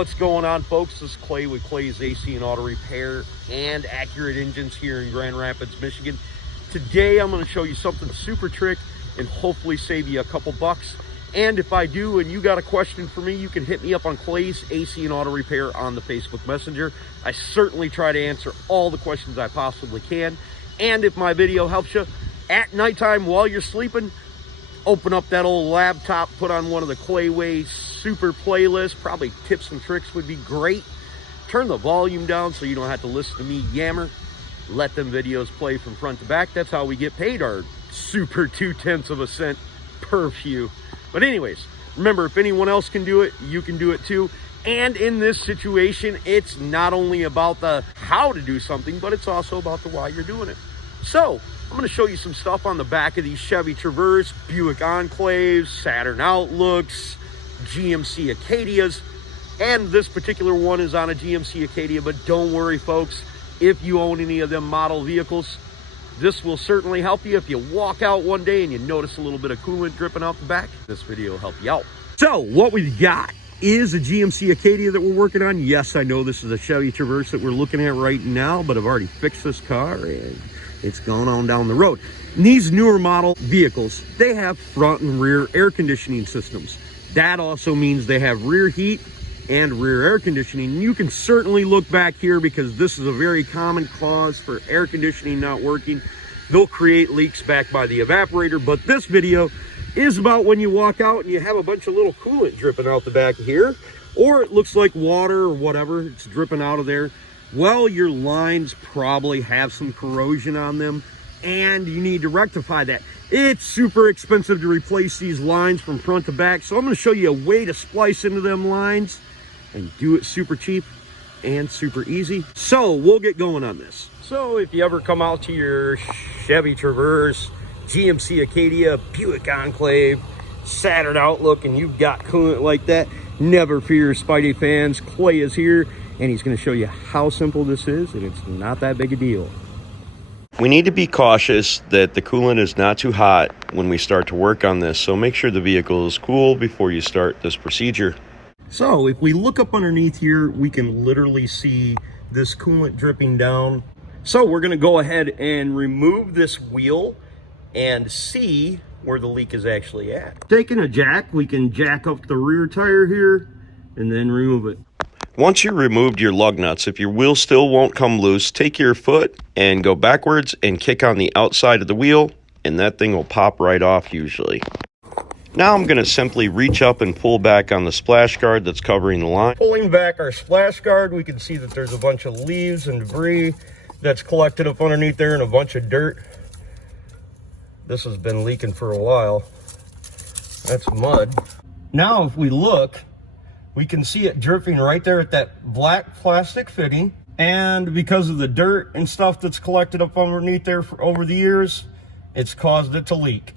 What's going on, folks? This is Clay with Clay's AC and Auto Repair and Accurate Engines here in Grand Rapids, Michigan. Today I'm going to show you something super trick and hopefully save you a couple bucks. And if I do and you got a question for me, you can hit me up on Clay's AC and Auto Repair on the Facebook Messenger. I certainly try to answer all the questions I possibly can. And if my video helps you at nighttime while you're sleeping, open up that old laptop, put on one of the Clayway super playlists. Probably tips and tricks would be great. Turn the volume down so you don't have to listen to me yammer. Let them videos play from front to back. That's how we get paid our super 0.2 of a cent per view. But anyways, remember, if anyone else can do it, you can do it too. And in this situation, it's not only about the how to do something, but it's also about the why you're doing it. So I'm going to show you some stuff on the back of these Chevy Traverse, Buick Enclaves, Saturn Outlooks, GMC Acadias, and this particular one is on a GMC Acadia. But don't worry, folks, if you own any of them model vehicles, this will certainly help you. If you walk out one day and you notice a little bit of coolant dripping out the back, this video will help you out. So what we've got is a GMC Acadia that we're working on. Yes, I know this is a Chevy Traverse that we're looking at right now, but I've already fixed this car and it's going on down the road. And these newer model vehicles, they have front and rear air conditioning systems. That also means they have rear heat and rear air conditioning. You can certainly look back here because this is a very common cause for air conditioning not working. They'll create leaks back by the evaporator, but this video is about when you walk out and you have a bunch of little coolant dripping out the back here, or it looks like water or whatever, it's dripping out of there. Well, your lines probably have some corrosion on them and you need to rectify that. It's super expensive to replace these lines from front to back, so I'm going to show you a way to splice into them lines and do it super cheap and super easy. So we'll get going on this. So if you ever come out to your Chevy Traverse, GMC Acadia, Buick Enclave, Saturn Outlook, and you've got coolant like that, never fear, Spidey fans. Clay is here and he's going to show you how simple this is, and it's not that big a deal. We need to be cautious that the coolant is not too hot when we start to work on this, so make sure the vehicle is cool before you start this procedure. So if we look up underneath here, we can literally see this coolant dripping down. So we're going to go ahead and remove this wheel and see where the leak is actually at. Taking a jack, we can jack up the rear tire here and then remove it. Once you removed your lug nuts, if your wheel still won't come loose, take your foot and go backwards and kick on the outside of the wheel, and that thing will pop right off usually. Now I'm going to simply reach up and pull back on the splash guard that's covering the line. Pulling back our splash guard, we can see that there's a bunch of leaves and debris that's collected up underneath there and a bunch of dirt. This has been leaking for a while. That's mud. Now if we look, we can see it dripping right there at that black plastic fitting. And because of the dirt and stuff that's collected up underneath there over the years, it's caused it to leak.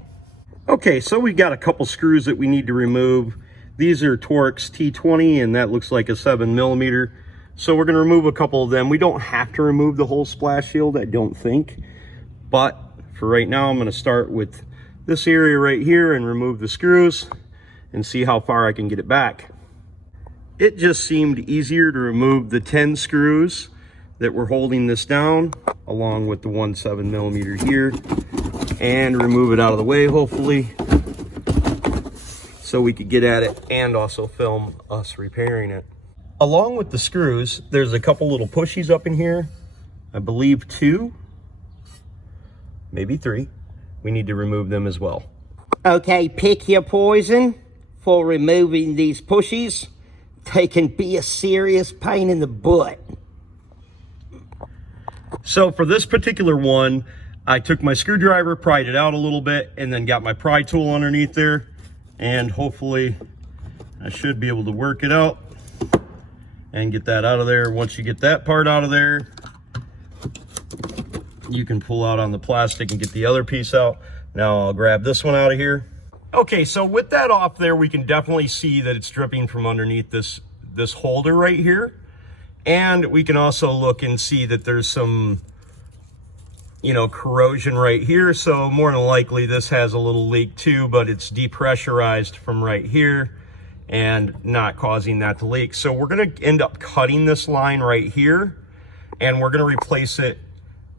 Okay, so we've got a couple screws that we need to remove. These are Torx T20, and that looks like a 7mm. So we're going to remove a couple of them. We don't have to remove the whole splash shield, I don't think. But for right now, I'm going to start with this area right here and remove the screws and see how far I can get it back. It just seemed easier to remove the 10 screws that were holding this down, along with the 1 7mm here, and remove it out of the way, hopefully, so we could get at it and also film us repairing it. Along with the screws, there's a couple little pushies up in here. I believe 2, maybe 3. We need to remove them as well. Okay, pick your poison for removing these pushies. They can be a serious pain in the butt. So for this particular one, I took my screwdriver, pried it out a little bit, and then got my pry tool underneath there. And hopefully I should be able to work it out and get that out of there. Once you get that part out of there, you can pull out on the plastic and get the other piece out. Now I'll grab this one out of here. Okay, so with that off there, we can definitely see that it's dripping from underneath this holder right here. And we can also look and see that there's some, corrosion right here. So more than likely this has a little leak too, but it's depressurized from right here. and not causing that to leak. So we're gonna end up cutting this line right here, and we're gonna replace it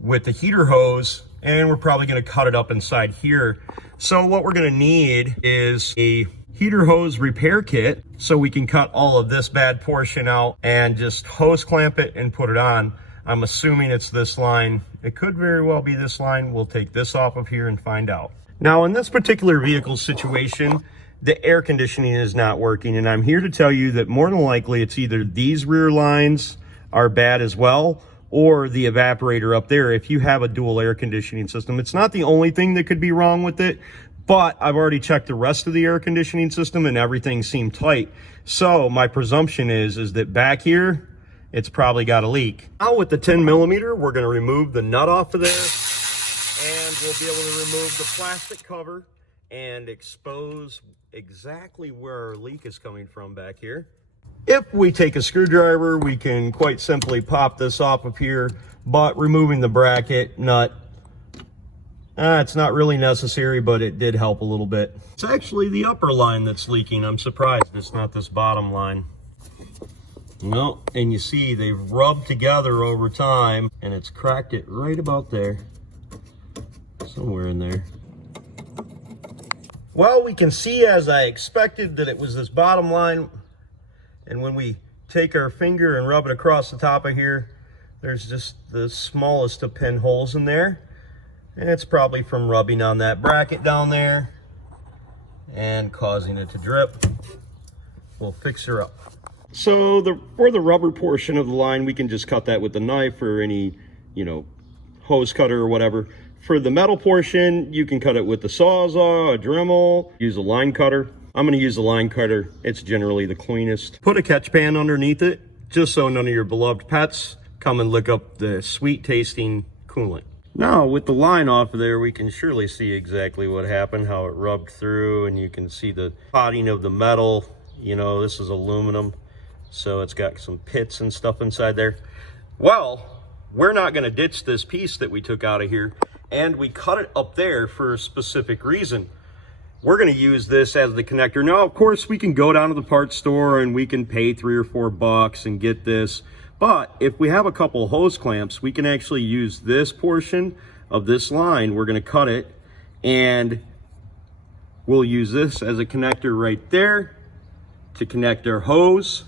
with the heater hose, and we're probably gonna cut it up inside here. So what we're gonna need is a heater hose repair kit, so we can cut all of this bad portion out and just hose clamp it and put it on. I'm assuming it's this line. It could very well be this line. We'll take this off of here and find out. Now, in this particular vehicle situation, the air conditioning is not working, and I'm here to tell you that more than likely it's either these rear lines are bad as well, or the evaporator up there if you have a dual air conditioning system. It's not the only thing that could be wrong with it, but I've already checked the rest of the air conditioning system and everything seemed tight. So my presumption is that back here, it's probably got a leak. Now with the 10mm, we're gonna remove the nut off of there, and we'll be able to remove the plastic cover and expose exactly where our leak is coming from back here. If we take a screwdriver, we can quite simply pop this off of here, but removing the bracket nut, it's not really necessary, but it did help a little bit. It's actually the upper line that's leaking. I'm surprised it's not this bottom line. No, and you see they've rubbed together over time, and it's cracked it right about there. Somewhere in there. Well, we can see, as I expected, that it was this bottom line. And when we take our finger and rub it across the top of here, there's just the smallest of pinholes in there. And it's probably from rubbing on that bracket down there and causing it to drip. We'll fix her up. So for the rubber portion of the line, we can just cut that with a knife or any, hose cutter or whatever. For the metal portion, you can cut it with the Sawzall, a Dremel, use a line cutter. I'm gonna use a line cutter. It's generally the cleanest. Put a catch pan underneath it, just so none of your beloved pets come and lick up the sweet tasting coolant. Now, with the line off of there, we can surely see exactly what happened, how it rubbed through, and you can see the potting of the metal. This is aluminum, so it's got some pits and stuff inside there. Well, we're not gonna ditch this piece that we took out of here, and we cut it up there for a specific reason. We're gonna use this as the connector. Now, of course, we can go down to the parts store and we can pay $3 or $4 and get this. But if we have a couple hose clamps, we can actually use this portion of this line. We're gonna cut it, and we'll use this as a connector right there to connect our hose,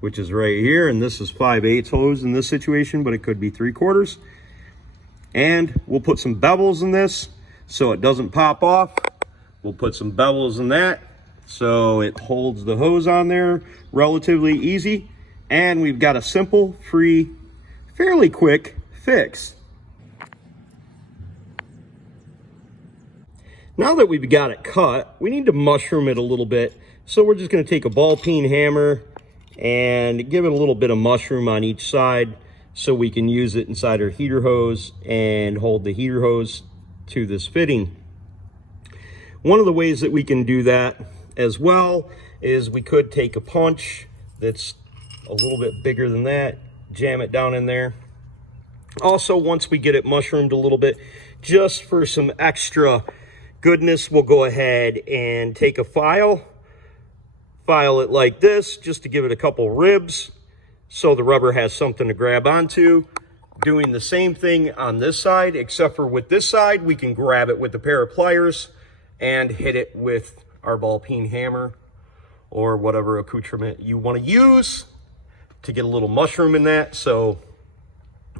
which is right here. And this is 5/8 hose in this situation, but it could be 3/4. And we'll put some bevels in this so it doesn't pop off. We'll put some bevels in that so it holds the hose on there relatively easy. And we've got a simple, free, fairly quick fix. Now that we've got it cut, we need to mushroom it a little bit. So we're just gonna take a ball peen hammer and give it a little bit of mushroom on each side so we can use it inside our heater hose and hold the heater hose to this fitting. One of the ways that we can do that as well is we could take a punch that's a little bit bigger than that, jam it down in there. Also, once we get it mushroomed a little bit, just for some extra goodness, we'll go ahead and take a file it like this, just to give it a couple ribs so the rubber has something to grab onto. Doing the same thing on this side, except for with this side, we can grab it with a pair of pliers and hit it with our ball peen hammer or whatever accoutrement you want to use to get a little mushroom in that so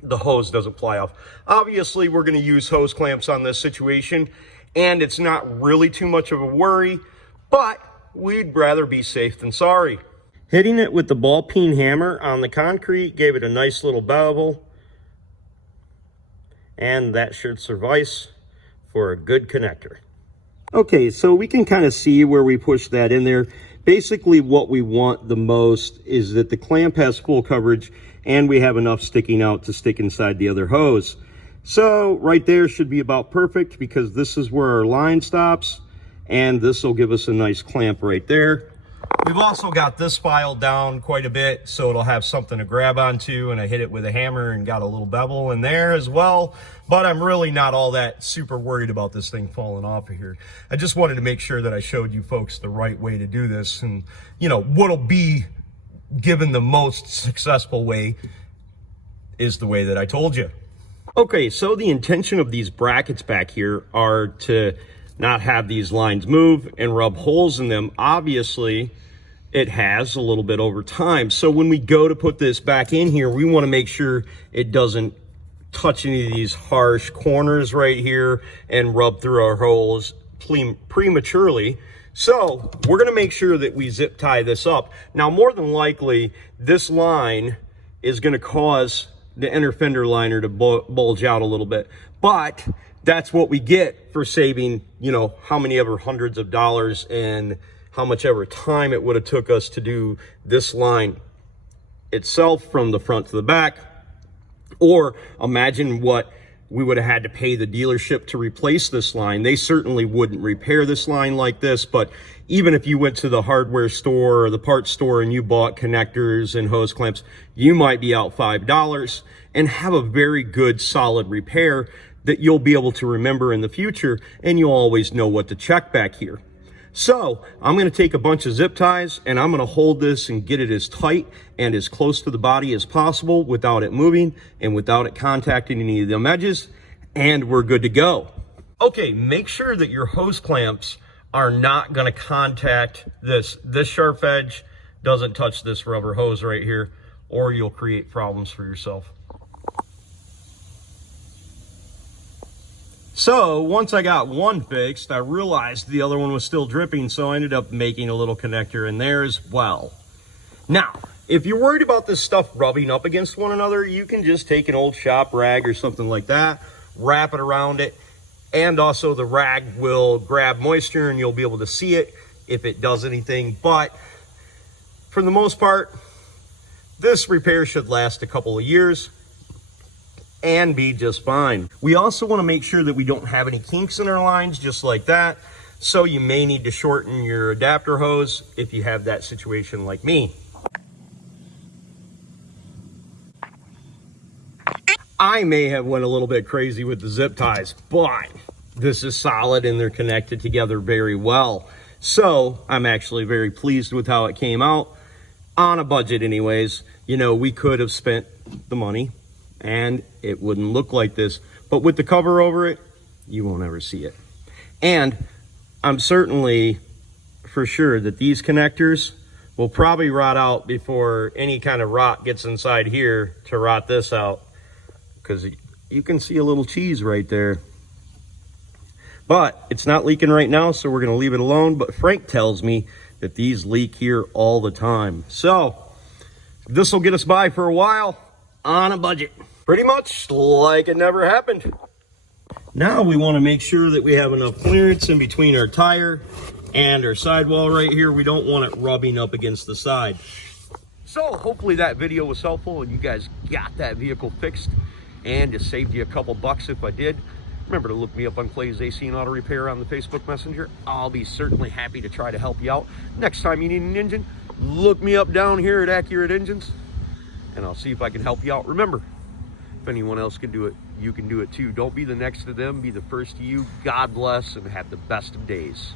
the hose doesn't fly off. Obviously, we're going to use hose clamps on this situation, and it's not really too much of a worry, but we'd rather be safe than sorry. Hitting it with the ball peen hammer on the concrete gave it a nice little bevel, and that should suffice for a good connector. Okay, so we can kind of see where we push that in there. Basically, what we want the most is that the clamp has full coverage and we have enough sticking out to stick inside the other hose. So right there should be about perfect, because this is where our line stops, and this will give us a nice clamp right there. We've also got this filed down quite a bit, so it'll have something to grab onto, and I hit it with a hammer and got a little bevel in there as well. But I'm really not all that super worried about this thing falling off of here. I just wanted to make sure that I showed you folks the right way to do this, and you know, what'll be given the most successful way is the way that I told you. Okay, so the intention of these brackets back here are to not have these lines move and rub holes in them. Obviously, it has a little bit over time. So when we go to put this back in here, we want to make sure it doesn't touch any of these harsh corners right here and rub through our holes prematurely. So we're going to make sure that we zip tie this up. Now, more than likely, this line is going to cause the inner fender liner to bulge out a little bit, but that's what we get for saving, you know, how many ever hundreds of dollars and how much ever time it would have took us to do this line itself from the front to the back. Or imagine what we would have had to pay the dealership to replace this line. They certainly wouldn't repair this line like this, but even if you went to the hardware store or the parts store and you bought connectors and hose clamps, you might be out $5 and have a very good solid repair that you'll be able to remember in the future, and you'll always know what to check back here. So I'm going to take a bunch of zip ties and I'm going to hold this and get it as tight and as close to the body as possible without it moving and without it contacting any of them edges, and we're good to go. Okay, make sure that your hose clamps are not going to contact this. This sharp edge doesn't touch this rubber hose right here, or you'll create problems for yourself. So once I got one fixed, I realized the other one was still dripping, so I ended up making a little connector in there as well. Now, if you're worried about this stuff rubbing up against one another, you can just take an old shop rag or something like that, wrap it around it, and also the rag will grab moisture and you'll be able to see it if it does anything. But for the most part, this repair should last a couple of years and be just fine. We also want to make sure that we don't have any kinks in our lines, just like that. So you may need to shorten your adapter hose if you have that situation like me. I may have went a little bit crazy with the zip ties, but this is solid and they're connected together very well. So I'm actually very pleased with how it came out on a budget anyways. You know, we could have spent the money and it wouldn't look like this, but with the cover over it, you won't ever see it. And I'm certainly for sure that these connectors will probably rot out before any kind of rot gets inside here to rot this out, because you can see a little cheese right there. But it's not leaking right now, so we're going to leave it alone. But Frank tells me that these leak here all the time, so this will get us by for a while on a budget. Pretty much like it never happened. Now we want to make sure that we have enough clearance in between our tire and our sidewall right here. We don't want it rubbing up against the side. So hopefully that video was helpful and you guys got that vehicle fixed, and it saved you a couple bucks if I did. Remember to look me up on Clay's AC and Auto Repair on the Facebook Messenger. I'll be certainly happy to try to help you out. Next time you need an engine, look me up down here at Accurate Engines, and I'll see if I can help you out. Remember, if anyone else can do it, you can do it too. Don't be the next to them, be the first to you. God bless and have the best of days.